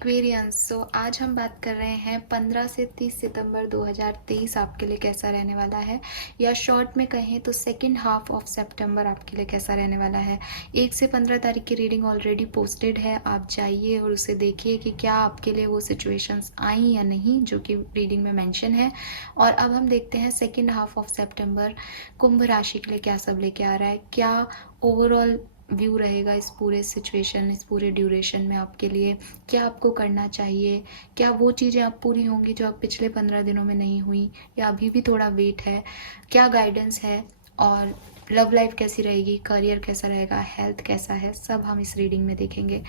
Aquarians. आज हम बात कर रहे हैं 15 से 30 सितंबर 2023 आपके लिए कैसा रहने वाला है, या शॉर्ट में कहें तो सेकेंड हाफ ऑफ सितंबर आपके लिए कैसा रहने वाला है। 1 से 15 तारीख की रीडिंग ऑलरेडी पोस्टेड है, आप जाइए और उसे देखिए कि क्या आपके लिए वो सिचुएशंस आई या नहीं जो कि रीडिंग में मेंशन है। और अब हम देखते हैं सेकेंड हाफ ऑफ सितंबर कुंभ राशि के लिए क्या सब लेके आ रहा है, क्या ओवरऑल व्यू रहेगा इस पूरे सिचुएशन, इस पूरे ड्यूरेशन में आपके लिए, क्या आपको करना चाहिए, क्या वो चीज़ें आप पूरी होंगी जो आप पिछले 15 दिनों में नहीं हुई, या अभी भी थोड़ा वेट है, क्या गाइडेंस है, और लव लाइफ कैसी रहेगी, करियर कैसा रहेगा, हेल्थ कैसा है, सब हम इस रीडिंग में देखेंगे।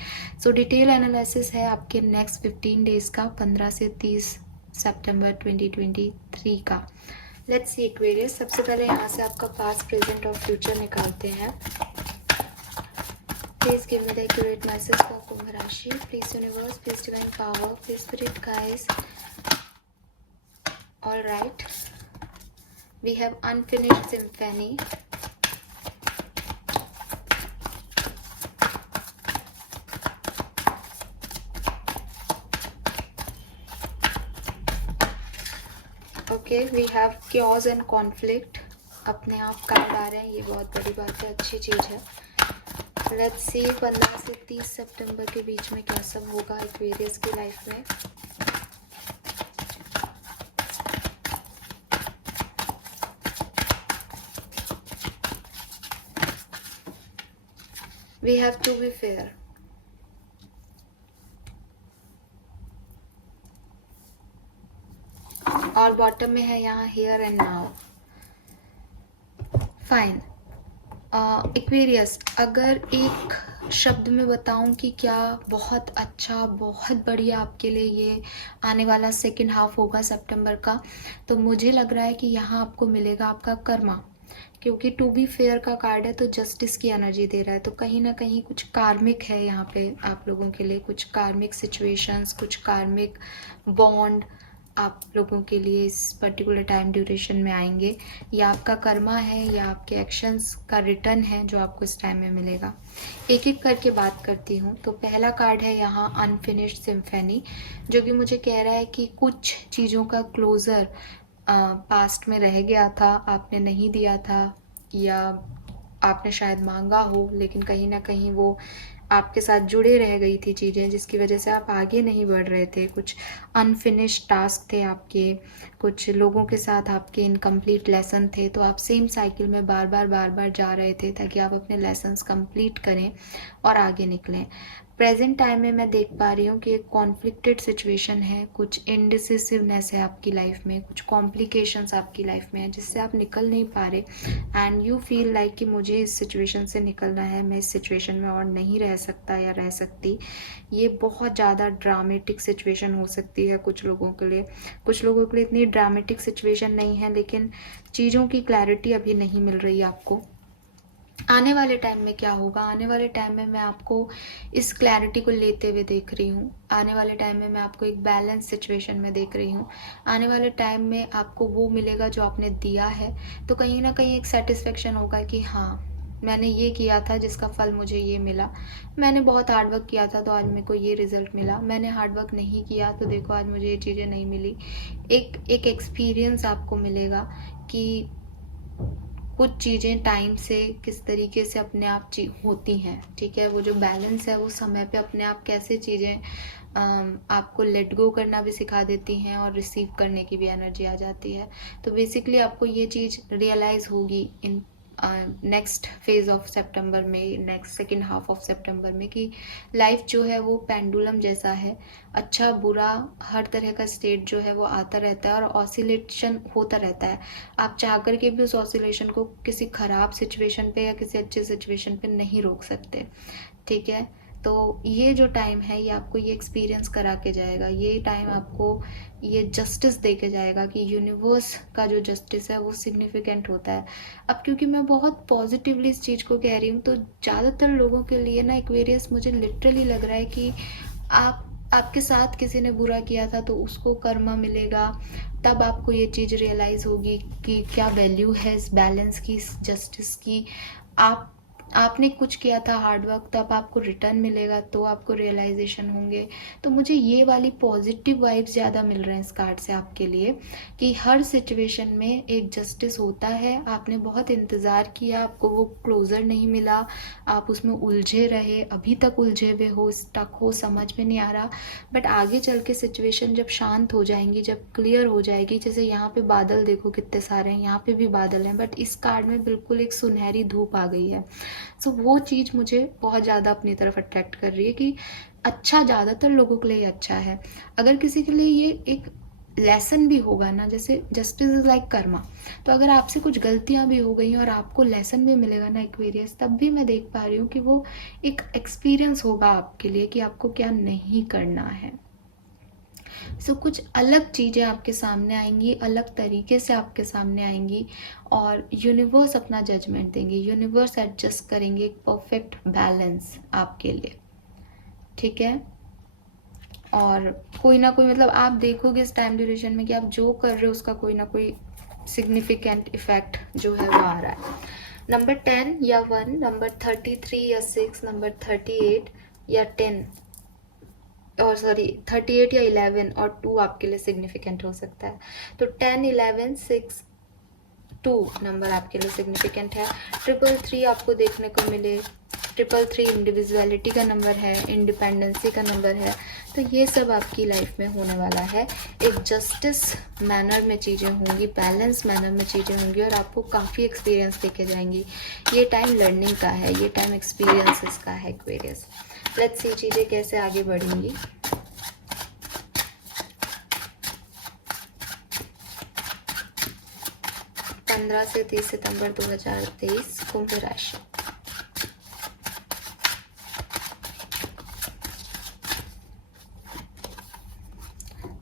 डिटेल एनालिसिस है आपके नेक्स्ट 15 डेज का, 15 से 30 सितंबर 2023 का। Let's see Aquarius. सबसे पहले यहाँ से आपका पास्ट, प्रेजेंट और फ्यूचर निकालते हैं। Please give me the accurate message for Kumbh Rashi. Please universe, please divine power, please spirit guides. All right. We have unfinished symphony. Okay, we have chaos and conflict. अपने आप card आ रहे हैं, ये बहुत बड़ी बात है, अच्छी चीज़ है। लेट्स सी 15 से 30 सितंबर के बीच में क्या सब होगा एक्वेरियस की लाइफ में। We have to be fair. और बॉटम में है यहाँ here and now. Fine. Aquarius, अगर एक शब्द में बताऊं कि क्या बहुत अच्छा, बहुत बढ़िया आपके लिए ये आने वाला सेकेंड हाफ होगा सितंबर का, तो मुझे लग रहा है कि यहाँ आपको मिलेगा आपका कर्मा, क्योंकि टू बी फेयर का कार्ड है तो जस्टिस की एनर्जी दे रहा है। तो कहीं ना कहीं कुछ कार्मिक है यहाँ पे आप लोगों के लिए, कुछ कार्मिक सिचुएशंस, कुछ कार्मिक बॉन्ड आप लोगों के लिए इस पर्टिकुलर टाइम ड्यूरेशन में आएंगे। या आपका कर्मा है या आपके एक्शंस का रिटर्न है जो आपको इस टाइम में मिलेगा। एक एक करके बात करती हूँ। तो पहला कार्ड है यहाँ अनफिनिश्ड सिम्फनी, जो कि मुझे कह रहा है कि कुछ चीज़ों का क्लोज़र पास्ट में रह गया था, आपने नहीं दिया था, या आपने शायद मांगा हो लेकिन कहीं ना कहीं वो आपके साथ जुड़े रह गई थी चीज़ें, जिसकी वजह से आप आगे नहीं बढ़ रहे थे। कुछ अनफिनिश्ड टास्क थे आपके, कुछ लोगों के साथ आपके इनकम्प्लीट लेसन थे, तो आप सेम साइकिल में बार बार जा रहे थे ताकि आप अपने लेसन्स कंप्लीट करें और आगे निकलें। प्रेजेंट टाइम में मैं देख पा रही हूँ कि एक कॉन्फ्लिक्टेड सिचुएशन है, कुछ इनडिसिसिवनेस है आपकी लाइफ में, कुछ कॉम्प्लिकेशंस आपकी लाइफ में है जिससे आप निकल नहीं पा रहे, एंड यू फील लाइक कि मुझे इस सिचुएशन से निकलना है, मैं इस सिचुएशन में और नहीं रह सकता या रह सकती। ये बहुत ज़्यादा ड्रामेटिक सिचुएशन हो सकती है कुछ लोगों के लिए। कुछ लोगों के लिए इतनी ड्रामेटिक सिचुएशन नहीं है, लेकिन चीज़ों की क्लैरिटी अभी नहीं मिल रही आपको। आने वाले टाइम में क्या होगा, आने वाले टाइम में मैं आपको इस क्लैरिटी को लेते हुए देख रही हूँ। आने वाले टाइम में मैं आपको एक बैलेंस सिचुएशन में देख रही हूँ। आने वाले टाइम में आपको वो मिलेगा जो आपने दिया है, तो कहीं ना कहीं एक सेटिस्फेक्शन होगा कि हाँ, मैंने ये किया था जिसका फल मुझे ये मिला। मैंने बहुत हार्डवर्क किया था तो आज मेरे को ये रिजल्ट मिला। मैंने हार्डवर्क नहीं किया तो देखो आज मुझे ये चीज़ें नहीं मिली। एक एक्सपीरियंस आपको मिलेगा कि कुछ चीज़ें टाइम से किस तरीके से अपने आप होती हैं, ठीक है। वो जो बैलेंस है वो समय पे अपने आप कैसे चीज़ें आपको लेट गो करना भी सिखा देती हैं और रिसीव करने की भी एनर्जी आ जाती है। तो बेसिकली आपको ये चीज़ रियलाइज़ होगी इन नेक्स्ट फेज ऑफ सितंबर में, नेक्स्ट सेकेंड हाफ ऑफ सितंबर में, कि लाइफ जो है वो पेंडुलम जैसा है। अच्छा बुरा हर तरह का स्टेट जो है वो आता रहता है और ऑसिलेशन होता रहता है। आप चाह कर के भी उस ऑसिलेशन को किसी ख़राब सिचुएशन पे या किसी अच्छे सिचुएशन पे नहीं रोक सकते, ठीक है। तो ये जो टाइम है ये आपको ये एक्सपीरियंस करा के जाएगा। ये टाइम आपको ये जस्टिस दे के जाएगा कि यूनिवर्स का जो जस्टिस है वो सिग्निफिकेंट होता है। अब क्योंकि मैं बहुत पॉजिटिवली इस चीज़ को कह रही हूँ, तो ज़्यादातर लोगों के लिए ना एक्वेरियस मुझे लिटरली लग रहा है कि आपके साथ किसी ने बुरा किया था तो उसको कर्मा मिलेगा। तब आपको ये चीज़ रियलाइज़ होगी कि क्या वैल्यू है इस बैलेंस की, इस जस्टिस की। आप आपने कुछ किया था हार्ड वर्क, तब आपको रिटर्न मिलेगा, तो आपको रियलाइजेशन होंगे। तो मुझे ये वाली पॉजिटिव वाइब्स ज़्यादा मिल रहे हैं इस कार्ड से आपके लिए, कि हर सिचुएशन में एक जस्टिस होता है। आपने बहुत इंतज़ार किया, आपको वो क्लोज़र नहीं मिला, आप उसमें उलझे रहे, अभी तक उलझे हुए हो, स्टक हो, समझ में नहीं आ रहा। बट आगे चल के सिचुएशन जब शांत हो जाएंगी, जब क्लियर हो जाएगी, जैसे यहाँ पे बादल देखो कितने सारे हैं, यहाँ पे भी बादल हैं, बट इस कार्ड में बिल्कुल एक सुनहरी धूप आ गई है। सो वो चीज़ मुझे बहुत ज़्यादा अपनी तरफ अट्रैक्ट कर रही है कि अच्छा ज़्यादातर लोगों के लिए अच्छा है। अगर किसी के लिए ये एक लेसन भी होगा ना, जैसे जस्टिस इज लाइक कर्मा, तो अगर आपसे कुछ गलतियां भी हो गई और आपको लेसन भी मिलेगा ना एक्वेरियस, तब भी मैं देख पा रही हूँ कि वो एक एक्सपीरियंस होगा आपके लिए कि आपको क्या नहीं करना है। सो कुछ अलग चीज़ें आपके सामने आएंगी, अलग तरीके से आपके सामने आएंगी, और यूनिवर्स अपना जजमेंट देंगे, यूनिवर्स एडजस्ट करेंगे एक परफेक्ट बैलेंस आपके लिए, ठीक है। और कोई ना कोई, मतलब आप देखोगे इस टाइम ड्यूरेशन में कि आप जो कर रहे हो उसका कोई ना कोई सिग्निफिकेंट इफेक्ट जो है वो आ रहा है। नंबर 10 या 1, नंबर 33 या 6, नंबर 38 या 10, और सॉरी 38 या 11 और 2 आपके लिए सिग्निफिकेंट हो सकता है। तो 10, 11, 6, 2 नंबर आपके लिए सिग्निफिकेंट है। 333 आपको देखने को मिले, 333 इंडिविजुअलिटी का नंबर है, इंडिपेंडेंसी का नंबर है। तो ये सब आपकी लाइफ में होने वाला है। एक जस्टिस मैनर में चीज़ें होंगी, बैलेंस मैनर में चीज़ें होंगी, और आपको काफ़ी एक्सपीरियंस देके जाएंगी। ये टाइम लर्निंग का है, ये टाइम एक्सपीरियंसेस का है एक्वेरियस। लेट्स सी चीज़ें कैसे आगे बढ़ेंगी। पंद्रह से 30 सितंबर 2023 कुंभ राशि।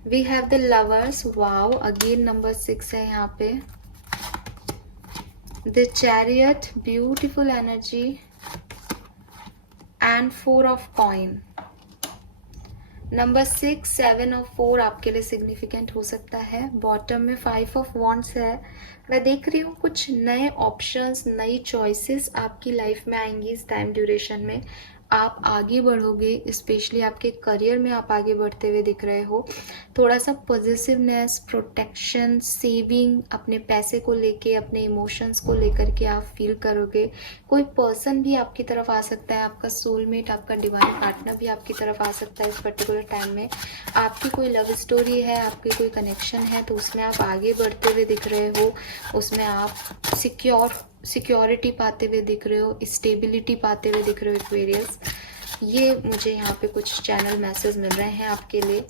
We have the lovers, wow, again number 6 है यहाँ पे। The chariot, beautiful energy, and 4 of coin. Number 6, 7 और 4 आपके लिए सिग्निफिकेंट हो सकता है। बॉटम में 5 ऑफ वॉन्ड्स है। मैं देख रही हूँ कुछ नए ऑप्शंस, नई चॉइसेस आपकी लाइफ में आएंगी इस टाइम ड्यूरेशन में। आप आगे बढ़ोगे, स्पेशली आपके करियर में आप आगे बढ़ते हुए दिख रहे हो। थोड़ा सा पॉजिटिवनेस, प्रोटेक्शन, सेविंग, अपने पैसे को लेके, अपने इमोशंस को लेकर के आप फील करोगे। कोई पर्सन भी आपकी तरफ आ सकता है, आपका सोलमेट, आपका डिवाइन पार्टनर भी आपकी तरफ आ सकता है इस पर्टिकुलर टाइम में। आपकी कोई लव स्टोरी है, आपकी कोई कनेक्शन है, तो उसमें आप आगे बढ़ते हुए दिख रहे हो, उसमें आप सिक्योरिटी पाते हुए दिख रहे हो, स्टेबिलिटी पाते हुए दिख रहे हो एक्वेरियस। ये मुझे यहाँ पे कुछ चैनल मैसेज मिल रहे हैं आपके लिए।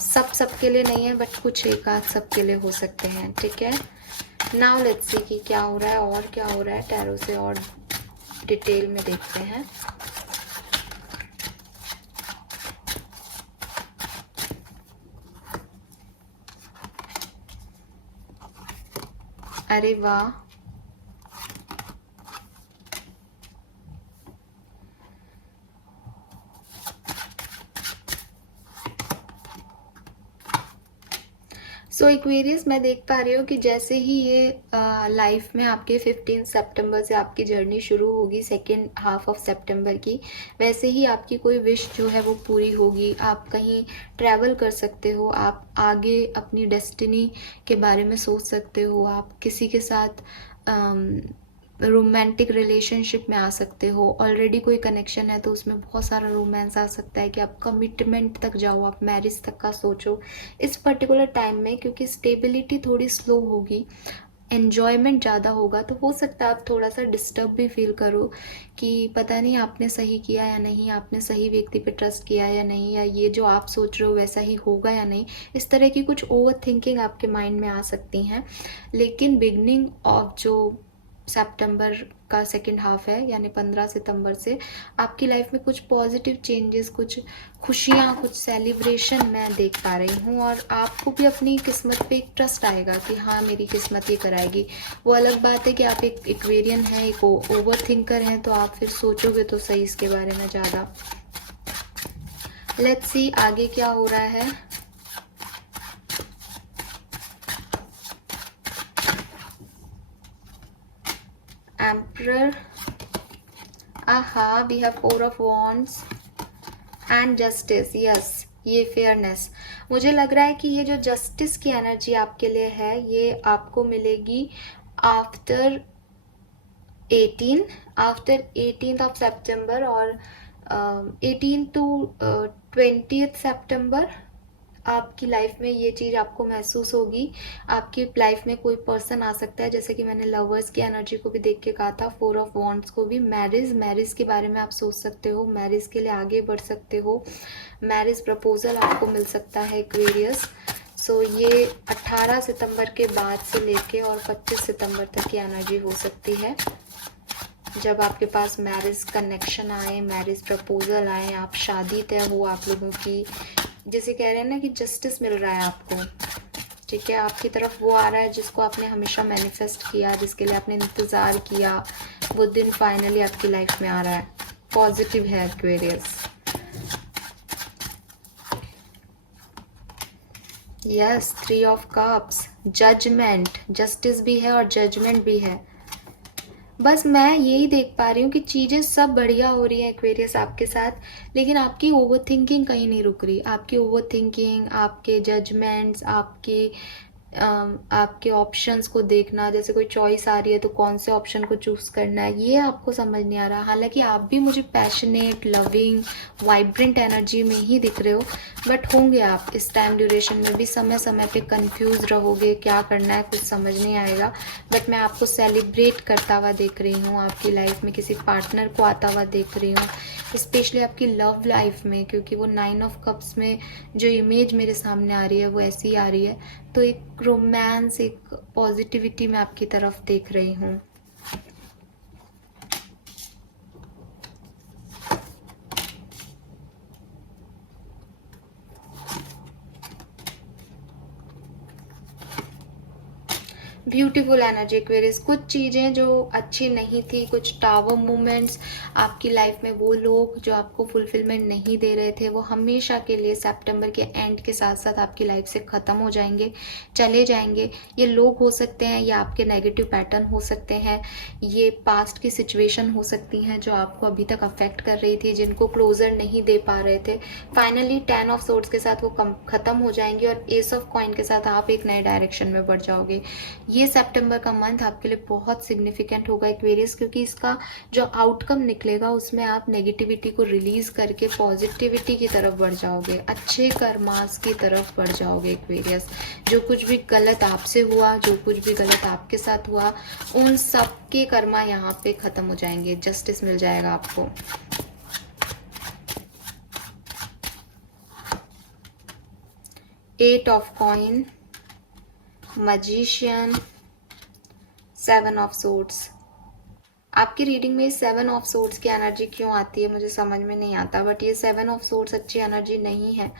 सबके लिए नहीं है, बट कुछ एक आध सबके लिए हो सकते हैं, ठीक है। नाउ लेट्स सी कि क्या हो रहा है और क्या हो रहा है। टैरो से और डिटेल में देखते हैं। अरे वाह, सो एक्वेरियस, मैं देख पा रही हूँ कि जैसे ही ये लाइफ में आपके 15 सितंबर से आपकी जर्नी शुरू होगी, सेकेंड हाफ ऑफ सितंबर की, वैसे ही आपकी कोई विश जो है वो पूरी होगी। आप कहीं ट्रैवल कर सकते हो, आप आगे अपनी डेस्टिनी के बारे में सोच सकते हो, आप किसी के साथ रोमांटिक रिलेशनशिप में आ सकते हो। ऑलरेडी कोई कनेक्शन है तो उसमें बहुत सारा रोमांस आ सकता है कि आप कमिटमेंट तक जाओ, आप मैरिज तक का सोचो इस पर्टिकुलर टाइम में, क्योंकि स्टेबिलिटी थोड़ी स्लो होगी, एन्जॉयमेंट ज़्यादा होगा। तो हो सकता है आप थोड़ा सा डिस्टर्ब भी फील करो कि पता नहीं आपने सही किया या नहीं, आपने सही व्यक्ति पे ट्रस्ट किया या नहीं, या ये जो आप सोच रहे हो वैसा ही होगा या नहीं। इस तरह की कुछ ओवर थिंकिंग आपके माइंड में आ सकती हैं। लेकिन बिगनिंग ऑफ जो सितंबर का सेकेंड हाफ है, यानी 15 सितंबर से आपकी लाइफ में कुछ पॉजिटिव चेंजेस, कुछ खुशियाँ, कुछ सेलिब्रेशन मैं देख पा रही हूँ। और आपको भी अपनी किस्मत पे एक ट्रस्ट आएगा कि हाँ मेरी किस्मत ये कराएगी। वो अलग बात है कि आप एक एक्वेरियन हैं, एक ओवर थिंकर हैं, तो आप फिर सोचोगे तो सही इसके बारे में ज़्यादा। लेट्स सी आगे क्या हो रहा है। Emperor, aha, we have 4 of wands and justice. Yes, ये फेयरनेस। मुझे लग रहा है कि ये जो जस्टिस की एनर्जी आपके लिए है, ये आपको मिलेगी आफ्टर 18th ऑफ सितंबर, और 18 टू 20th सितंबर आपकी लाइफ में ये चीज़ आपको महसूस होगी। आपकी लाइफ में कोई पर्सन आ सकता है, जैसे कि मैंने लवर्स की एनर्जी को भी देख के कहा था, 4 ऑफ वॉन्ड्स को भी। मैरिज के बारे में आप सोच सकते हो, मैरिज के लिए आगे बढ़ सकते हो, मैरिज प्रपोजल आपको मिल सकता है एक्वेरियस। सो ये 18 सितंबर के बाद से लेके और 25 सितंबर तक की एनर्जी हो सकती है, जब आपके पास मैरिज कनेक्शन आए, मैरिज प्रपोजल आए, आप शादी तय हो आप लोगों की, जैसे कह रहे हैं ना कि जस्टिस मिल रहा है आपको। ठीक है, आपकी तरफ वो आ रहा है जिसको आपने हमेशा मैनिफेस्ट किया, जिसके लिए आपने इंतज़ार किया, वो दिन फाइनली आपकी लाइफ में आ रहा है। पॉजिटिव है Aquarius. Yes, 3 of cups, judgement, justice भी है और जजमेंट भी है। बस मैं यही देख पा रही हूँ कि चीज़ें सब बढ़िया हो रही हैं एक्वेरियस आपके साथ, लेकिन आपकी ओवर थिंकिंग कहीं नहीं रुक रही। आपकी ओवर थिंकिंग, आपके जजमेंट्स, आपके ऑप्शंस को देखना, जैसे कोई चॉइस आ रही है तो कौन से ऑप्शन को चूज करना है, ये आपको समझ नहीं आ रहा। हालांकि आप भी मुझे पैशनेट, लविंग, वाइब्रेंट एनर्जी में ही दिख रहे हो, बट होंगे आप इस टाइम ड्यूरेशन में भी समय समय पे कंफ्यूज रहोगे, क्या करना है कुछ समझ नहीं आएगा। बट मैं आपको सेलिब्रेट करता हुआ देख रही हूँ, आपकी लाइफ में किसी पार्टनर को आता हुआ देख रही हूँ, स्पेशली आपकी लव लाइफ में, क्योंकि वो 9 ऑफ कप्स में जो इमेज मेरे सामने आ रही है वो ऐसी आ रही है। तो एक रोमांस, एक पॉजिटिविटी मैं आपकी तरफ देख रही हूँ। Beautiful energy Aquarius. कुछ चीज़ें जो अच्छी नहीं थी, कुछ टावर मोमेंट्स आपकी लाइफ में, वो लोग जो आपको फुलफिलमेंट नहीं दे रहे थे, वो हमेशा के लिए सितंबर के एंड के साथ साथ आपकी लाइफ से ख़त्म हो जाएंगे, चले जाएंगे। ये लोग हो सकते हैं, ये आपके नेगेटिव पैटर्न हो सकते हैं, ये पास्ट की सिचुएशन हो सकती हैं जो आपको अभी तक अफेक्ट कर रही थी, जिनको क्लोजर नहीं दे पा रहे थे। फाइनली 10 ऑफ सोर्ड्स के साथ वो ख़त्म हो जाएंगी और एस ऑफ कॉइन के साथ आप एक नए डायरेक्शन में बढ़ जाओगे। ये सितंबर का मंथ आपके लिए बहुत सिग्निफिकेंट होगा एक्वेरियस, क्योंकि इसका जो आउटकम निकलेगा उसमें आप नेगेटिविटी को रिलीज करके पॉजिटिविटी की तरफ बढ़ जाओगे, अच्छे कर्मास की तरफ बढ़ जाओगे एक्वेरियस। जो कुछ भी गलत आपसे हुआ, जो कुछ भी गलत आपके साथ हुआ, उन सब के कर्मा यहाँ पे खत्म हो जाएंगे, जस्टिस मिल जाएगा आपको। Eight of coin, magician, 7 of swords. आपकी रीडिंग में 7 ऑफ सोर्ड्स की एनर्जी क्यों आती है मुझे समझ में नहीं आता, बट ये 7 ऑफ सोर्ड्स अच्छी एनर्जी नहीं है।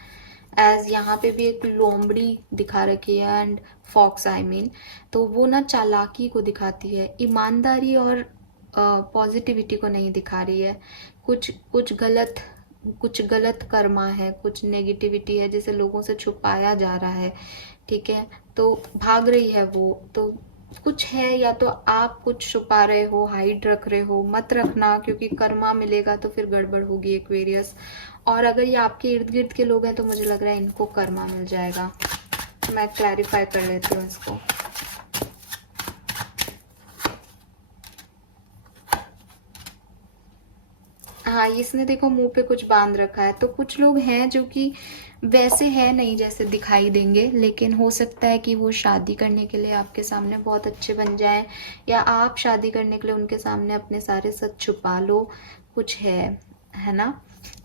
एज यहाँ पे भी एक लोमड़ी दिखा रखी है, एंड फॉक्स आई मीन, तो वो ना चालाकी को दिखाती है, ईमानदारी और पॉजिटिविटी को नहीं दिखा रही है। कुछ गलत कर्मा है, कुछ नेगेटिविटी है जिसे लोगों से छुपाया जा रहा है। ठीक है, तो भाग रही है वो, तो कुछ है, या तो आप कुछ छुपा रहे हो, हाइड रख रहे हो, मत रखना, क्योंकि कर्मा मिलेगा तो फिर गड़बड़ होगी एक्वेरियस। और अगर ये आपके इर्द गिर्द के लोग हैं तो मुझे लग रहा है इनको कर्मा मिल जाएगा। मैं क्लैरिफाई कर लेती हूँ इसको। हाँ, इसने देखो मुंह पे कुछ बांध रखा है, तो कुछ लोग हैं जो कि वैसे है नहीं जैसे दिखाई देंगे, लेकिन हो सकता है कि वो शादी करने के लिए आपके सामने बहुत अच्छे बन जाएं, या आप शादी करने के लिए उनके सामने अपने सारे सच छुपा लो। कुछ है ना।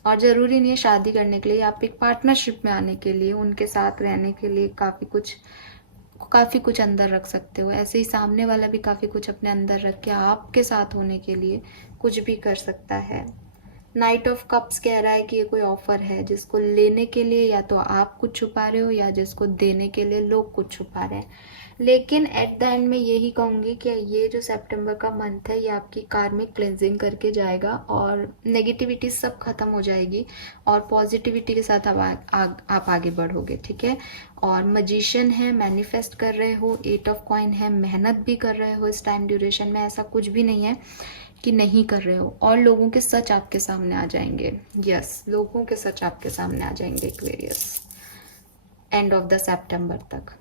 और ज़रूरी नहीं है शादी करने के लिए, आप एक पार्टनरशिप में आने के लिए, उनके साथ रहने के लिए काफ़ी कुछ अंदर रख सकते हो। ऐसे ही सामने वाला भी काफ़ी कुछ अपने अंदर रख के आपके साथ होने के लिए कुछ भी कर सकता है। नाइट ऑफ कप्स कह रहा है कि ये कोई ऑफर है जिसको लेने के लिए या तो आप कुछ छुपा रहे हो, या जिसको देने के लिए लोग कुछ छुपा रहे हैं। लेकिन एट द एंड में यही कहूँगी कि ये जो सितंबर का मंथ है, ये आपकी कार्मिक क्लेंजिंग करके जाएगा और नेगेटिविटी सब खत्म हो जाएगी, और पॉजिटिविटी के साथ आप आगे बढ़ोगे। ठीक है, और मैजिशियन है, मैनिफेस्ट कर रहे हो, 8 ऑफ कॉइन है, मेहनत भी कर रहे हो इस टाइम ड्यूरेशन में, ऐसा कुछ भी नहीं है कि नहीं कर रहे हो, और लोगों के सच आपके सामने आ जाएंगे। यस, लोगों के सच आपके सामने आ जाएंगे Aquarius end of the September तक।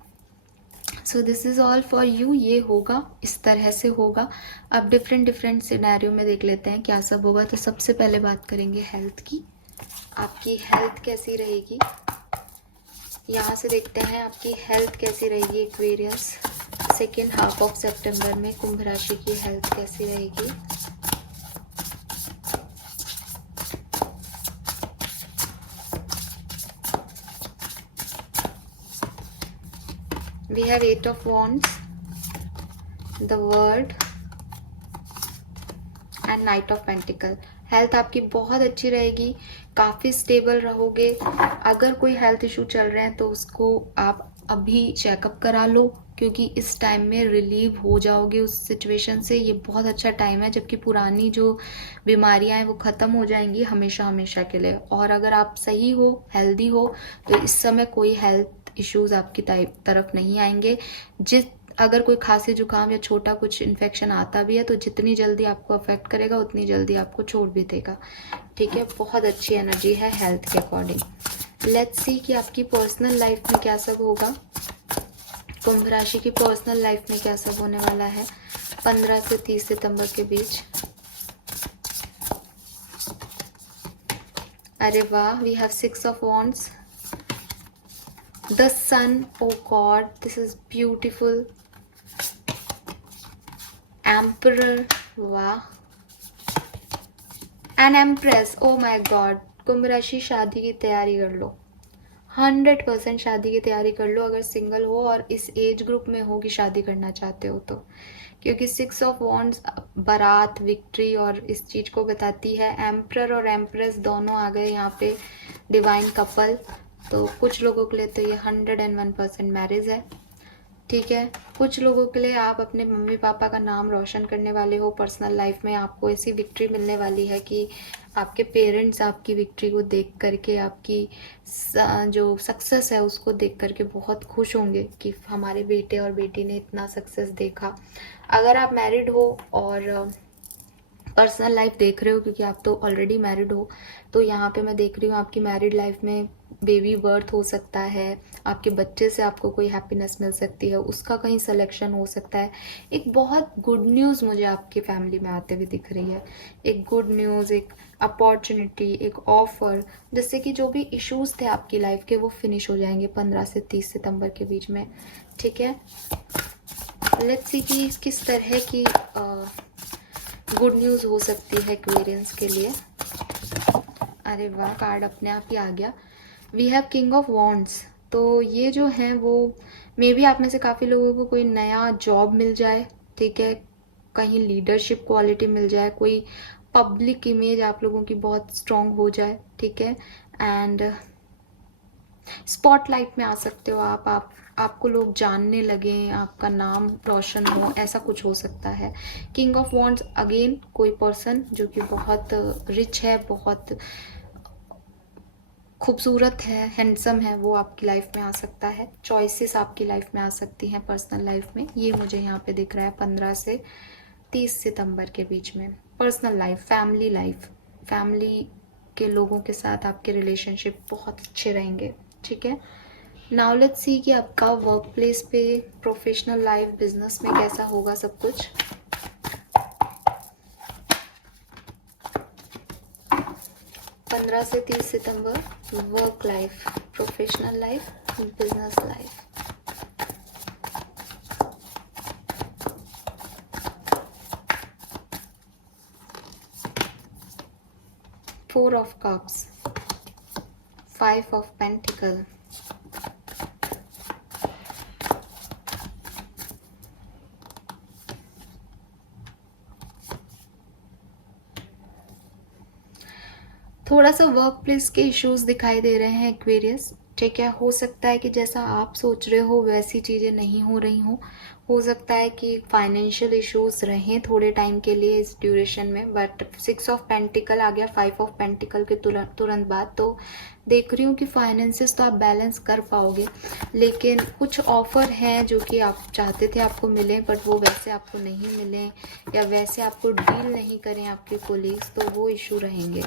So this is all for you. ये होगा, इस तरह से होगा। अब डिफरेंट डिफरेंट सिनेरियो में देख लेते हैं क्या सब होगा। तो सबसे पहले बात करेंगे हेल्थ की। आपकी हेल्थ कैसी रहेगी, यहाँ से देखते हैं आपकी हेल्थ कैसी रहेगी एक्वेरियस सेकेंड हाफ ऑफ सितंबर में। कुंभ राशि की हेल्थ कैसी रहेगी। We have 8 of Wands, the World and night of pentacle. Health आपकी बहुत अच्छी रहेगी, काफ़ी स्टेबल रहोगे। अगर कोई हेल्थ इशू चल रहे हैं तो उसको आप अभी चेकअप करा लो, क्योंकि इस टाइम में रिलीव हो जाओगे उस सिचुएशन से। ये बहुत अच्छा टाइम है, जबकि पुरानी जो बीमारियां हैं वो ख़त्म हो जाएंगी हमेशा हमेशा के लिए। और अगर आप सही हो, हेल्दी हो, तो इस समय कोई हेल्थ इश्यूज आपकी तरफ नहीं आएंगे। अगर कोई खांसी जुकाम या छोटा कुछ इन्फेक्शन आता भी है तो जितनी जल्दी आपको अफेक्ट करेगा उतनी जल्दी आपको छोड़ भी देगा। ठीक है, बहुत अच्छी एनर्जी है हेल्थ के अकॉर्डिंग। लेट्स सी कि आपकी पर्सनल लाइफ में क्या सब होगा। कुंभ राशि की पर्सनल लाइफ में क्या सब होने वाला है 15 से 30 सितंबर के बीच। अरे वाह, we have 6 of wands, the sun, oh god, this is beautiful. Emperor, वाह, and empress, oh my god. Kumbh राशि, शादी की तैयारी कर लो, 100% शादी की तैयारी कर लो अगर सिंगल हो और इस एज ग्रुप में हो कि शादी करना चाहते हो तो, क्योंकि 6 ऑफ वॉन्ड्स बारात, विक्ट्री और इस चीज को बताती है। एम्प्रर और एम्प्रेस दोनों आ गए यहाँ पे, डिवाइन कपल। तो कुछ लोगों के लिए तो ये 101% मैरिज है। ठीक है, कुछ लोगों के लिए आप अपने मम्मी पापा का नाम रोशन करने वाले हो पर्सनल लाइफ में। आपको ऐसी विक्ट्री मिलने वाली है कि आपके पेरेंट्स आपकी विक्ट्री को देख करके, आपकी जो सक्सेस है उसको देख करके बहुत खुश होंगे कि हमारे बेटे और बेटी ने इतना सक्सेस देखा। अगर आप मैरिड हो और पर्सनल लाइफ देख रहे हो, क्योंकि आप तो ऑलरेडी मैरिड हो, तो यहाँ पे मैं देख रही हूँ आपकी मैरिड लाइफ में बेबी बर्थ हो सकता है, आपके बच्चे से आपको कोई हैप्पीनेस मिल सकती है, उसका कहीं सिलेक्शन हो सकता है। एक बहुत गुड न्यूज़ मुझे आपकी फैमिली में आते हुए दिख रही है, एक गुड न्यूज़, एक अपॉर्चुनिटी, एक ऑफर, जिससे कि जो भी इश्यूज थे आपकी लाइफ के वो फिनिश हो जाएंगे 15 से 30 सितंबर के बीच में। ठीक है, लेट्स सी कि किस तरह की गुड न्यूज़ हो सकती है एक्वेरियंस के लिए। अरे वाह, कार्ड अपने आप ही आ गया। We have king of wands. तो ये जो है वो मे बी आप में से काफ़ी लोगों को कोई नया जॉब मिल जाए। ठीक है, कहीं लीडरशिप क्वालिटी मिल जाए, कोई पब्लिक इमेज आप लोगों की बहुत स्ट्रांग हो जाए। ठीक है, एंड स्पॉटलाइट में आ सकते हो आप आपको लोग जानने लगे, आपका नाम रोशन हो, ऐसा कुछ हो सकता है। किंग ऑफ वॉन्ड्स अगेन कोई पर्सन जो कि बहुत रिच है, बहुत खूबसूरत है, हैंडसम है, वो आपकी लाइफ में आ सकता है। चॉइसेस आपकी लाइफ में आ सकती हैं पर्सनल लाइफ में, ये मुझे यहाँ पे दिख रहा है 15 से 30 सितंबर के बीच में। पर्सनल लाइफ, फैमिली के लोगों के साथ आपके रिलेशनशिप बहुत अच्छे रहेंगे। ठीक है, नाउ लेट्स सी कि आपका वर्क प्लेस पे, प्रोफेशनल लाइफ, बिजनेस में कैसा होगा सब कुछ। 15 से 30 सितंबर, work life, professional life, business life. Four of Cups, 5 of Pentacles, थोड़ा सा वर्क प्लेस के इश्यूज दिखाई दे रहे हैं एक्वेरियस। ठीक है, हो सकता है कि जैसा आप सोच रहे हो वैसी चीज़ें नहीं हो रही हो सकता है कि फाइनेंशियल इश्यूज रहें थोड़े टाइम के लिए इस ड्यूरेशन में, बट 6 ऑफ पेंटिकल आ गया 5 ऑफ पेंटिकल के तुरंत तुरंत बाद, तो देख रही हूँ कि फाइनेंसेस तो आप बैलेंस कर पाओगे, लेकिन कुछ ऑफर हैं जो कि आप चाहते थे आपको मिले बट वो वैसे आपको नहीं मिले, या वैसे आपको डील नहीं करें आपके कोलीग्स, तो वो इशू रहेंगे।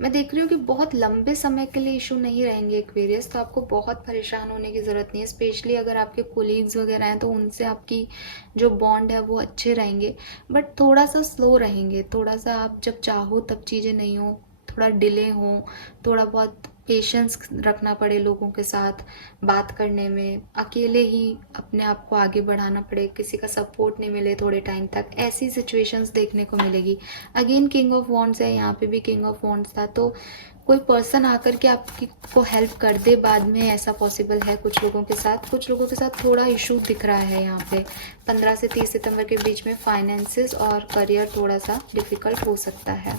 मैं देख रही हूँ कि बहुत लंबे समय के लिए इशू नहीं रहेंगे एक्वेरियस, तो आपको बहुत परेशान होने की ज़रूरत नहीं है। स्पेशली अगर आपके कोलीग्स वगैरह हैं तो उनसे आपकी जो बॉन्ड है वो अच्छे रहेंगे, बट थोड़ा सा स्लो रहेंगे, थोड़ा सा आप जब चाहो तब चीज़ें नहीं हो, थोड़ा डिले हो, थोड़ा बहुत पेशेंस रखना पड़े लोगों के साथ बात करने में, अकेले ही अपने आप को आगे बढ़ाना पड़े, किसी का सपोर्ट नहीं मिले थोड़े टाइम तक, ऐसी सिचुएशंस देखने को मिलेगी। अगेन किंग ऑफ वॉन्ड्स है, यहाँ पे भी किंग ऑफ वॉन्ड्स था, तो कोई पर्सन आकर के आपकी को हेल्प कर दे बाद में, ऐसा पॉसिबल है कुछ लोगों के साथ। कुछ लोगों के साथ थोड़ा इशू दिख रहा है यहाँ पे 15 से 30 सितंबर के बीच में, फाइनेंसेस और करियर थोड़ा सा डिफिकल्ट हो सकता है।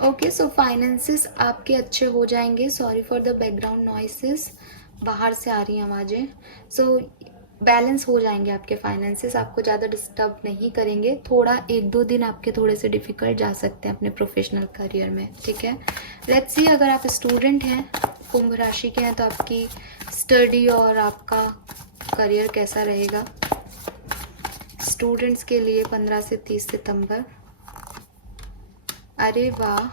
ओके, सो फाइनेंसेस आपके अच्छे हो जाएंगे। Sorry for the background noises, बाहर से आ रही हैं आवाज़ें। सो बैलेंस हो जाएंगे आपके फाइनेंसेस, आपको ज़्यादा डिस्टर्ब नहीं करेंगे। थोड़ा 1-2 दिन आपके थोड़े से डिफिकल्ट जा सकते हैं अपने प्रोफेशनल करियर में, ठीक है। लेट्स सी, अगर आप स्टूडेंट हैं, कुंभ राशि के हैं, तो आपकी स्टडी और आपका करियर कैसा रहेगा स्टूडेंट्स के लिए 15 से 30 सितंबर। अरे वाह,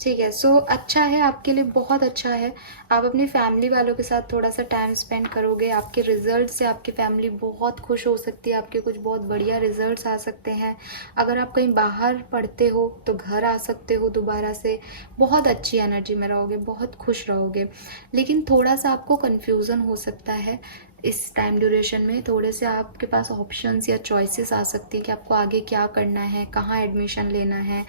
ठीक है। सो अच्छा है आपके लिए, बहुत अच्छा है। आप अपनी फैमिली वालों के साथ थोड़ा सा टाइम स्पेंड करोगे, आपके रिजल्ट से आपकी फैमिली बहुत खुश हो सकती है, आपके कुछ बहुत बढ़िया रिजल्ट्स आ सकते हैं। अगर आप कहीं बाहर पढ़ते हो तो घर आ सकते हो दोबारा से, बहुत अच्छी एनर्जी में रहोगे, बहुत खुश रहोगे। लेकिन थोड़ा सा आपको कन्फ्यूज़न हो सकता है इस टाइम ड्यूरेशन में, थोड़े से आपके पास ऑप्शंस या चॉइसेस आ सकती है कि आपको आगे क्या करना है, कहाँ एडमिशन लेना है,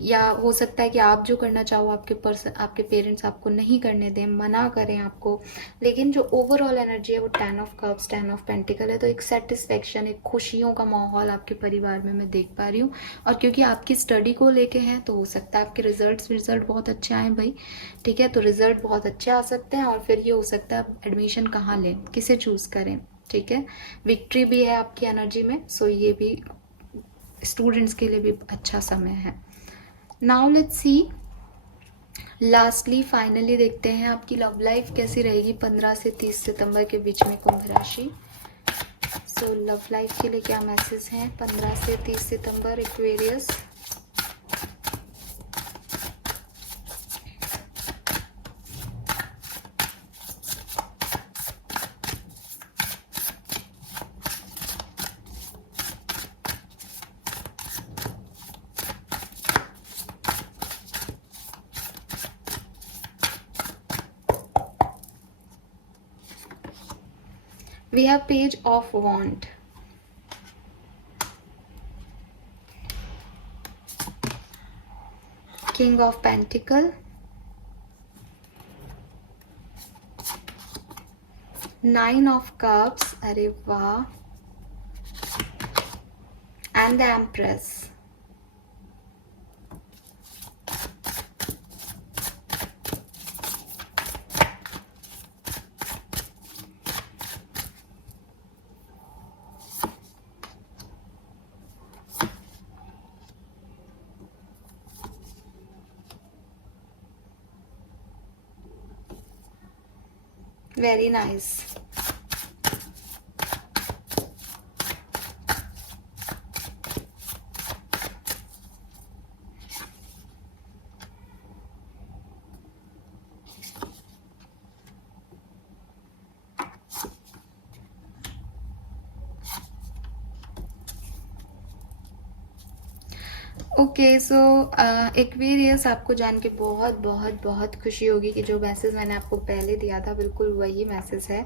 या हो सकता है कि आप जो करना चाहो आपके पेरेंट्स आपको नहीं करने दें, मना करें आपको। लेकिन जो ओवरऑल एनर्जी है वो 10 ऑफ कप्स 10 ऑफ पेंटिकल है, तो एक सेटिस्फेक्शन, एक खुशियों का माहौल आपके परिवार में मैं देख पा रही हूँ। और क्योंकि आपकी स्टडी को लेके हैं तो हो सकता है आपके रिजल्ट बहुत अच्छे आए भाई, ठीक है। तो रिजल्ट बहुत अच्छे आ सकते हैं, और फिर ये हो सकता है आप एडमिशन कहाँ लें, किसे चूज़ करें, ठीक है। विक्ट्री भी है आपकी एनर्जी में, सो ये भी स्टूडेंट्स के लिए भी अच्छा समय है। Now let's see, lastly finally देखते हैं आपकी लव लाइफ कैसी रहेगी 15 से 30 सितंबर के बीच में, कुंभ राशि। सो लव लाइफ के लिए क्या मैसेज हैं 15 से 30 सितंबर Aquarius. We have Page of Wand, King of Pentacle, 9 of Cups, अरे वाह, and the Empress. Very nice. Okay so Aquarius, आपको जान के बहुत बहुत बहुत खुशी होगी कि जो मैसेज मैंने आपको पहले दिया था बिल्कुल वही मैसेज है।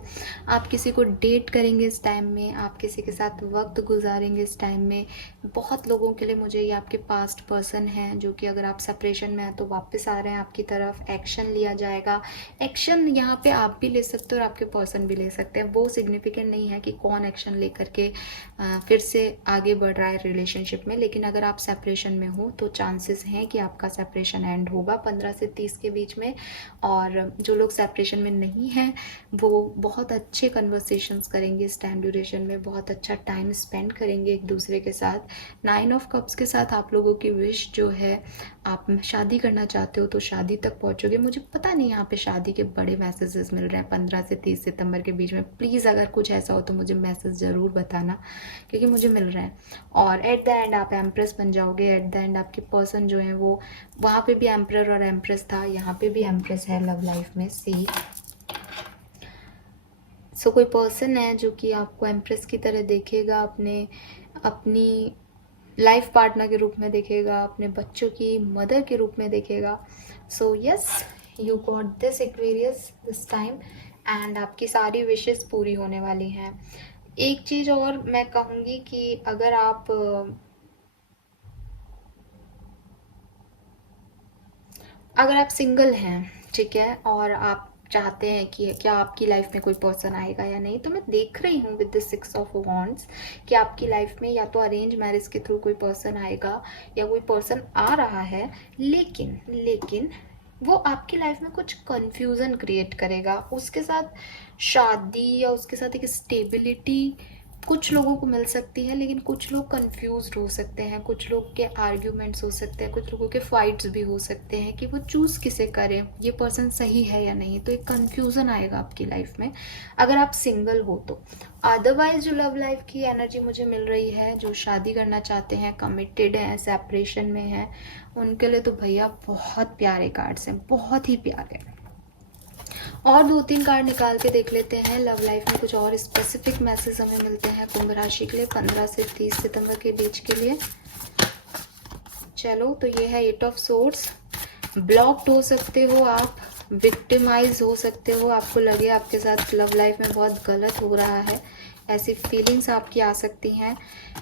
आप किसी को डेट करेंगे इस टाइम में, आप किसी के साथ वक्त गुजारेंगे इस टाइम में। बहुत लोगों के लिए मुझे ये आपके पास्ट पर्सन हैं जो कि अगर आप सेपरेशन में हैं तो वापस आ रहे हैं आपकी तरफ। एक्शन लिया जाएगा। एक्शन यहाँ पे आप भी ले सकते हो और आपके पर्सन भी ले सकते हैं। वो सिग्निफिकेंट नहीं है कि कौन एक्शन लेकर के फिर से आगे बढ़ रहा है रिलेशनशिप में, लेकिन अगर आप सेपरेशन में हो तो चांसेस हैं कि आपका सेपरेशन एंड होगा 15 से 30 के बीच में। और जो लोग सेपरेशन में नहीं हैं वो बहुत अच्छे कन्वर्सेशंस करेंगे इस टाइम ड्यूरेशन में, बहुत अच्छा टाइम स्पेंड करेंगे एक दूसरे के साथ। 9 ऑफ कप्स के साथ आप लोगों की विश जो है, आप शादी करना चाहते हो तो शादी तक पहुंचोगे। मुझे पता नहीं यहाँ पे शादी के बड़े मैसेजेस मिल रहे हैं 15 से 30 सितंबर के बीच में। प्लीज़ अगर कुछ ऐसा हो तो मुझे मैसेज ज़रूर बताना, क्योंकि मुझे मिल रहे हैं। और एट द एंड आप एम्प्रेस बन जाओगे। एट द एंड आपके पर्सन जो है वो, वहाँ पे भी एम्प्रर और एम्प्रेस था, यहाँ पे भी एम्प्रेस है लव लाइफ में सी। सो कोई पर्सन है जो कि आपको एम्प्रेस की तरह देखेगा, अपनी लाइफ पार्टनर के रूप में देखेगा, अपने बच्चों की मदर के रूप में देखेगा। So yes, you got this Aquarius this time and आपकी सारी विशेस पूरी होने वाली हैं। एक चीज़ और मैं कहूँगी कि अगर आप सिंगल हैं, ठीक है, और आप चाहते हैं कि क्या आपकी लाइफ में कोई पर्सन आएगा या नहीं, तो मैं देख रही हूँ विद द 6 ऑफ वॉन्ड्स कि आपकी लाइफ में या तो अरेंज मैरिज के थ्रू कोई पर्सन आएगा या कोई पर्सन आ रहा है, लेकिन वो आपकी लाइफ में कुछ कंफ्यूजन क्रिएट करेगा। उसके साथ शादी या उसके साथ एक स्टेबिलिटी कुछ लोगों को मिल सकती है, लेकिन कुछ लोग कंफ्यूज्ड हो सकते हैं, कुछ लोग के आर्ग्यूमेंट्स हो सकते हैं, कुछ लोगों के फाइट्स भी हो सकते हैं कि वो चूज़ किसे करें, ये पर्सन सही है या नहीं। तो एक कंफ्यूजन आएगा आपकी लाइफ में अगर आप सिंगल हो तो। अदरवाइज जो लव लाइफ की एनर्जी मुझे मिल रही है, जो शादी करना चाहते हैं, कमिटेड हैं, सेपरेशन में हैं, उनके लिए तो भैया बहुत प्यारे कार्ड्स हैं, बहुत ही प्यारे। और 2-3 कार्ड निकाल के देख लेते हैं। लव लाइफ में कुछ और स्पेसिफिक मैसेज हमें मिलते हैं कुंभ राशि के लिए 15 से 30 सितंबर के बीच के लिए। चलो, तो ये है 8 ऑफ सोर्ड्स। ब्लॉक्ड हो सकते हो आप, विक्टिमाइज हो सकते हो, आपको लगे आपके साथ लव लाइफ में बहुत गलत हो रहा है, ऐसी फीलिंग्स आपकी आ सकती हैं।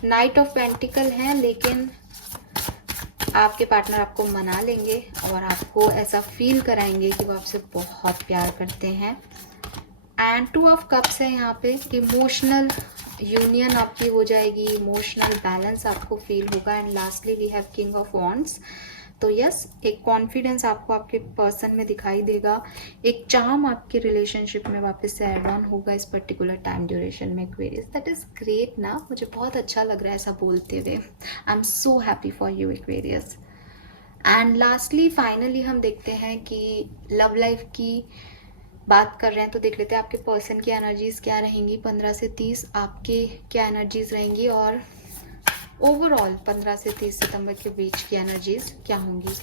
नाइट ऑफ पेंटिकल है, लेकिन आपके पार्टनर आपको मना लेंगे और आपको ऐसा फील कराएंगे कि वो आपसे बहुत प्यार करते हैं। एंड 2 ऑफ कप्स है यहाँ पे। इमोशनल यूनियन आपकी हो जाएगी, इमोशनल बैलेंस आपको फील होगा। And lastly we have king of wands. तो यस, एक कॉन्फिडेंस आपको आपके पर्सन में दिखाई देगा, एक चार्म आपके रिलेशनशिप में वापस से ऐड ऑन होगा इस पर्टिकुलर टाइम ड्यूरेशन में एक्वेरियस। दैट इज ग्रेट ना, मुझे बहुत अच्छा लग रहा है ऐसा बोलते हुए। I am so happy for you Aquarius. And lastly finally हम देखते हैं कि लव लाइफ की बात कर रहे हैं तो देख लेते हैं आपके पर्सन की एनर्जीज क्या रहेंगी 15 से 30, आपके क्या एनर्जीज रहेंगी, और ओवरऑल 15 से 30 सितंबर के बीच की एनर्जीज क्या होंगी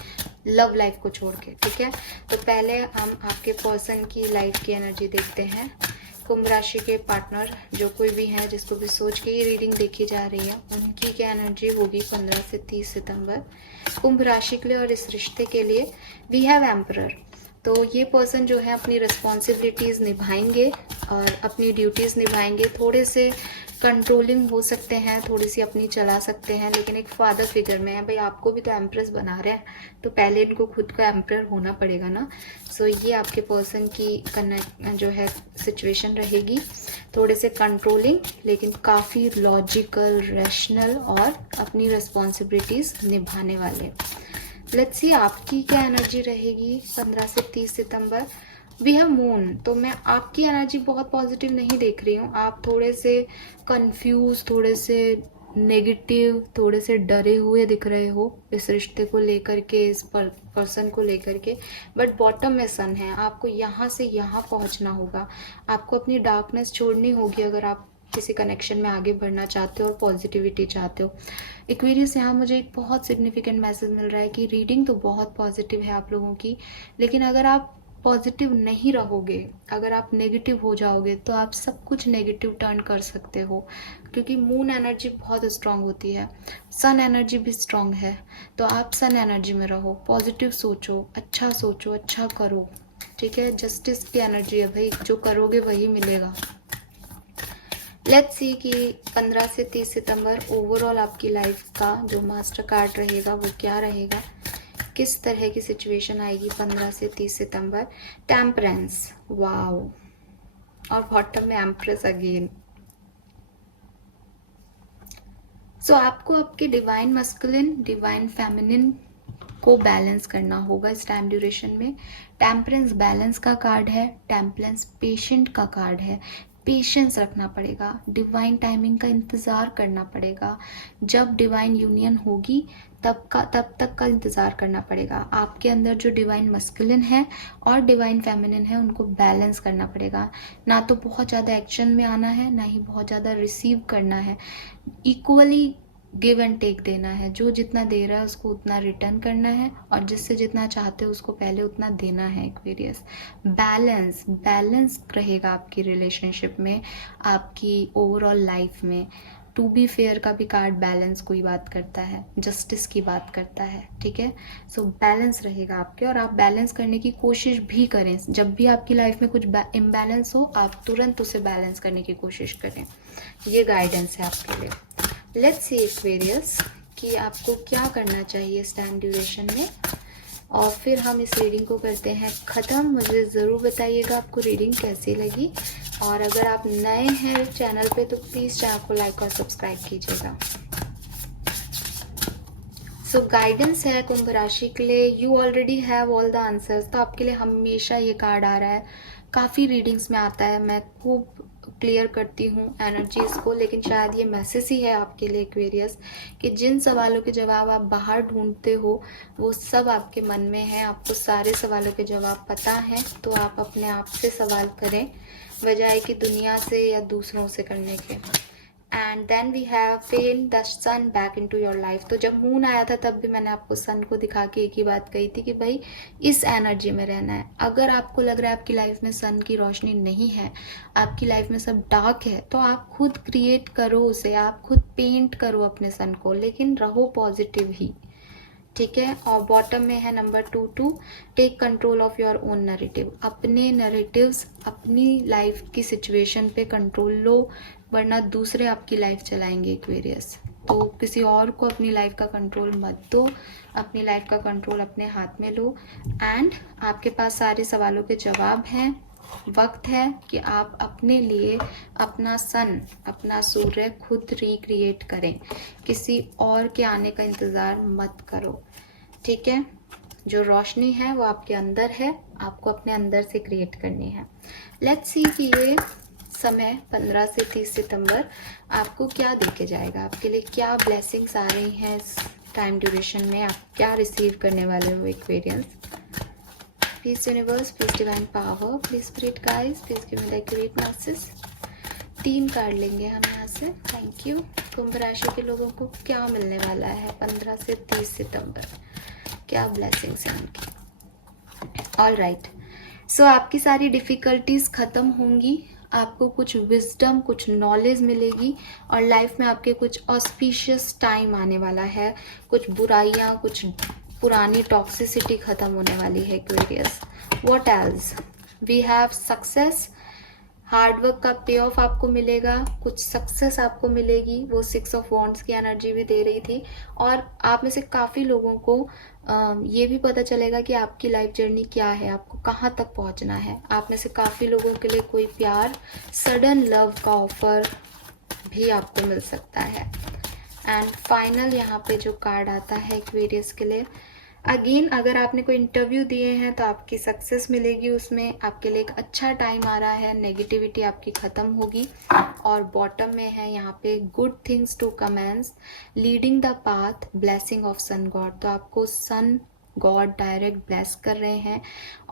लव लाइफ को छोड़ के। ठीक है, तो पहले हम आपके पर्सन की लाइफ की एनर्जी देखते हैं। कुंभ राशि के पार्टनर जो कोई भी है, जिसको भी सोच के ये रीडिंग देखी जा रही है, उनकी क्या एनर्जी होगी 15 से 30 सितंबर कुंभ राशि के लिए और इस रिश्ते के लिए। We have emperor. तो ये पर्सन जो है अपनी रिस्पॉन्सिबिलिटीज़ निभाएंगे और अपनी ड्यूटीज़ निभाएंगे। थोड़े से कंट्रोलिंग हो सकते हैं, थोड़ी सी अपनी चला सकते हैं, लेकिन एक फादर फिगर में है। भाई आपको भी तो एम्प्रेस बना रहे हैं, तो पहले इनको खुद का एम्प्रर होना पड़ेगा ना। सो ये आपके पर्सन की जो है सिचुएशन रहेगी, थोड़े से कंट्रोलिंग लेकिन काफ़ी लॉजिकल, रैशनल और अपनी रिस्पॉन्सिबिलिटीज़ निभाने वाले। लेट्स सी आपकी क्या एनर्जी रहेगी 15 से 30 सितंबर। We have moon. तो मैं आपकी एनर्जी बहुत पॉजिटिव नहीं देख रही हूँ। आप थोड़े से कंफ्यूज, थोड़े से नेगेटिव, थोड़े से डरे हुए दिख रहे हो इस रिश्ते को लेकर के, इस पर्सन को लेकर के। बट बॉटम में सन है, आपको यहाँ से यहाँ पहुँचना होगा, आपको अपनी डार्कनेस छोड़नी होगी अगर आप किसी कनेक्शन में आगे बढ़ना चाहते हो और पॉजिटिविटी चाहते हो। एक्वेरियस, यहाँ मुझे एक बहुत सिग्निफिकेंट मैसेज मिल रहा है कि रीडिंग तो बहुत पॉजिटिव है आप लोगों की, लेकिन अगर आप पॉजिटिव नहीं रहोगे, अगर आप नेगेटिव हो जाओगे तो आप सब कुछ नेगेटिव टर्न कर सकते हो, क्योंकि मून एनर्जी बहुत स्ट्रांग होती है, सन एनर्जी भी स्ट्रांग है। तो आप सन एनर्जी में रहो, पॉजिटिव सोचो, अच्छा करो, ठीक है। जस्टिस की एनर्जी है भाई, जो करोगे वही मिलेगा। लेट्स सी कि 15 से 30 सितंबर ओवरऑल आपकी लाइफ का जो मास्टर कार्ड रहेगा वो क्या रहेगा, किस तरह की सिचुएशन आएगी 15 से 30 सितंबर। टेम्परेंस, वाओ, और बॉटम में एम्प्रेस अगेन। सो आपको आपके डिवाइन मस्कुलिन, डिवाइन फेमिनिन को बैलेंस करना होगा इस टाइम ड्यूरेशन में। टेम्परेंस बैलेंस का कार्ड है, टेम्परेंस पेशेंट का कार्ड है, पेशेंस रखना पड़ेगा, डिवाइन टाइमिंग का इंतज़ार करना पड़ेगा। जब डिवाइन यूनियन होगी तब तक का इंतज़ार करना पड़ेगा। आपके अंदर जो डिवाइन मस्कुलिन है और डिवाइन फेमिनिन है उनको बैलेंस करना पड़ेगा। ना तो बहुत ज़्यादा एक्शन में आना है, ना ही बहुत ज़्यादा रिसीव करना है। इक्वली गिव एंड टेक देना है, जो जितना दे रहा है उसको उतना रिटर्न करना है, और जिससे जितना चाहते हो उसको पहले उतना देना है। एक्वेरियस, बैलेंस रहेगा आपकी रिलेशनशिप में, आपकी ओवरऑल लाइफ में। टू बी फेयर का भी कार्ड बैलेंस कोई बात करता है, जस्टिस की बात करता है, ठीक है। सो बैलेंस रहेगा आपके, और आप बैलेंस करने की कोशिश भी करें। जब भी आपकी लाइफ में कुछ इम्बैलेंस हो आप तुरंत उसे बैलेंस करने की कोशिश करें। ये गाइडेंस है आपके लिए। लेट्स सी एक्वेरियस कि आपको क्या करना चाहिए इस टाइम ड्यूरेशन में, और फिर हम इस रीडिंग को करते हैं ख़त्म। मुझे ज़रूर बताइएगा आपको रीडिंग कैसी लगी, और अगर आप नए हैं चैनल पे तो प्लीज़ चैनल को लाइक और सब्सक्राइब कीजिएगा। सो गाइडेंस है कुंभ राशि के लिए, you already have all the answers. तो आपके लिए हमेशा ये कार्ड आ रहा है, काफ़ी रीडिंग्स में आता है, मैं खूब क्लियर करती हूँ एनर्जीज को, लेकिन शायद ये मैसेज ही है आपके लिए एक्वेरियस कि जिन सवालों के जवाब आप बाहर ढूंढते हो वो सब आपके मन में है। आपको सारे सवालों के जवाब पता हैं, तो आप अपने आप से सवाल करें बजाय कि दुनिया से या दूसरों से करने के। And then we have fen the sun back into your life. तो जब मून आया था तब भी मैंने आपको सन को दिखा के एक ही बात कही थी कि भाई इस एनर्जी में रहना है। अगर आपको लग रहा है आपकी लाइफ में सन की रोशनी नहीं है, आपकी लाइफ में सब डार्क है, तो आप खुद क्रिएट करो उसे, आप खुद पेंट करो अपने सन को, लेकिन रहो पॉजिटिव ही, ठीक है। और बॉटम में है number 2, take control of your own narrative. अपने नैरेटिव्स, अपनी लाइफ की सिचुएशन पे कंट्रोल लो, वरना दूसरे आपकी लाइफ चलाएंगे एक्वेरियस। तो किसी और को अपनी लाइफ का कंट्रोल मत दो, अपनी लाइफ का कंट्रोल अपने हाथ में लो। एंड आपके पास सारे सवालों के जवाब हैं, वक्त है कि आप अपने लिए अपना सन, अपना सूर्य खुद रिक्रिएट करें, किसी और के आने का इंतज़ार मत करो, ठीक है। जो रोशनी है वो आपके अंदर है, आपको अपने अंदर से क्रिएट करनी है। लेट्स सी कि ये समय 15 से 30 सितंबर आपको क्या देके जाएगा, आपके लिए क्या ब्लेसिंग्स आ रही हैं इस टाइम ड्यूरेशन में, आप क्या रिसीव करने वाले हो Aquarians. Please universe, please divine power, please spirit guides, please give me the accurate message. 3 card लेंगे हम यहाँ से, थैंक यू। कुंभ राशि के लोगों को क्या मिलने वाला है 15 से 30 सितंबर, क्या ब्लेसिंग्स हैं उनकी। ऑल राइट, सो आपकी सारी डिफ़िकल्टीज ख़त्म होंगी, आपको कुछ विजडम, कुछ नॉलेज मिलेगी, और लाइफ में आपके कुछ ऑस्पिशियस टाइम आने वाला है, कुछ बुराइयाँ, कुछ पुरानी टॉक्सिसिटी ख़त्म होने वाली है Aquarius. What else, we have success, hard work का पे ऑफ आपको मिलेगा, कुछ सक्सेस आपको मिलेगी, वो 6 ऑफ वॉन्ड्स की एनर्जी भी दे रही थी। और आप में से काफ़ी लोगों को ये भी पता चलेगा कि आपकी लाइफ जर्नी क्या है, आपको कहाँ तक पहुँचना है। आप में से काफ़ी लोगों के लिए कोई प्यार, सडन लव का ऑफर भी आपको मिल सकता है। एंड फाइनल यहाँ पे जो कार्ड आता है एक्वेरियस के लिए, अगेन अगर आपने कोई इंटरव्यू दिए हैं तो आपकी सक्सेस मिलेगी, उसमें आपके लिए एक अच्छा टाइम आ रहा है, नेगेटिविटी आपकी ख़त्म होगी। और बॉटम में है यहाँ पे good things to commence, leading the path, blessing of sun god. तो आपको सन गॉड डायरेक्ट ब्लेस कर रहे हैं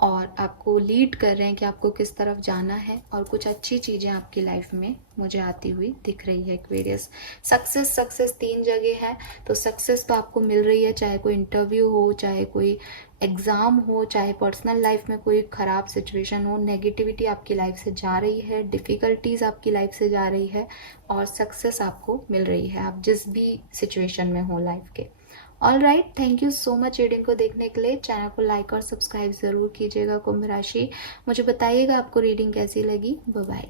और आपको लीड कर रहे हैं कि आपको किस तरफ जाना है, और कुछ अच्छी चीज़ें आपकी लाइफ में मुझे आती हुई दिख रही है एक्वेरियस। सक्सेस 3 जगह है, तो सक्सेस तो आपको मिल रही है, चाहे कोई इंटरव्यू हो, चाहे कोई एग्ज़ाम हो, चाहे पर्सनल लाइफ में कोई ख़राब सिचुएशन हो, नेगेटिविटी आपकी लाइफ से जा रही है, डिफ़िकल्टीज़ आपकी लाइफ से जा रही है और सक्सेस आपको मिल रही है, आप जिस भी सिचुएशन में हो लाइफ के। All right, thank you so much reading को देखने के लिए। चैनल को लाइक और सब्सक्राइब ज़रूर कीजिएगा कुंभ राशि। मुझे बताइएगा आपको रीडिंग कैसी लगी। Bye bye.